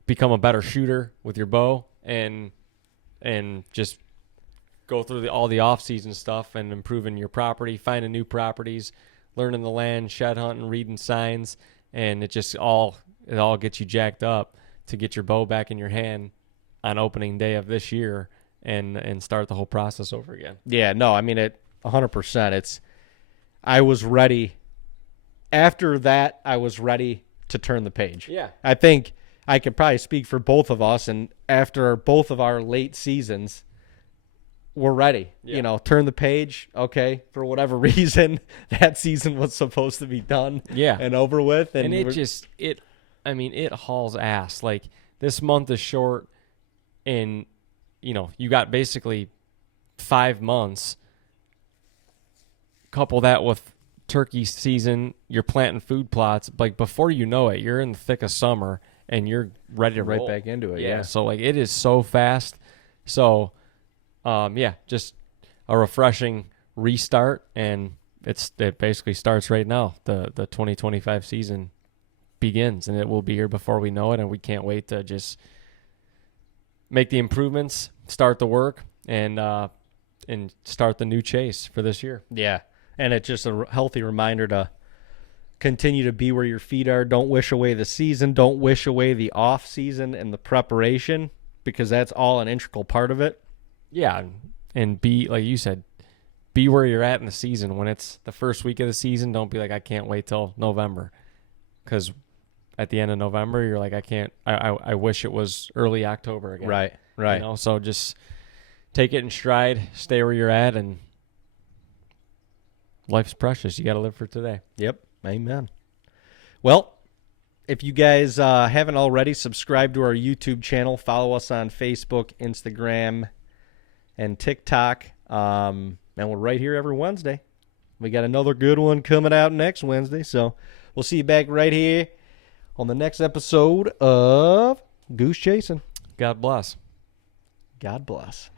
Become a better shooter with your bow, and just go through all the off-season stuff and improving your property, finding new properties, learning the land, shed hunting, reading signs, and it all gets you jacked up to get your bow back in your hand on opening day of this year and start the whole process over again. Yeah, no, I mean, 100%. I was ready. After that, I was ready to turn the page. Yeah. I think I could probably speak for both of us, and after both of our late seasons, we're ready. Yeah. Turn the page. Okay, for whatever reason, that season was supposed to be done. Yeah. And over with. And it hauls ass. Like, this month is short, and you got basically 5 months. Couple that with turkey season, you're planting food plots. Like, before you know it, you're in the thick of summer and you're ready to roll. Right back into it. Yeah. So it is so fast. So just a refreshing restart, and it basically starts right now. The 2025 season begins, and it will be here before we know it, and we can't wait to just make the improvements, start the work, and start the new chase for this year. Yeah. And it's just a healthy reminder to continue to be where your feet are. Don't wish away the season. Don't wish away the off season and the preparation, because that's all an integral part of it. Yeah, and be, like you said, be where you're at in the season. When it's the first week of the season, don't be like, I can't wait till November, because at the end of November, you're like, I wish it was early October again. Right. So just take it in stride, stay where you're at, and life's precious. You got to live for today. Yep. Amen. Well, if you guys haven't already, subscribe to our YouTube channel. Follow us on Facebook, Instagram, and TikTok. And we're right here every Wednesday. We got another good one coming out next Wednesday. So we'll see you back right here on the next episode of Goose Chasing. God bless. God bless.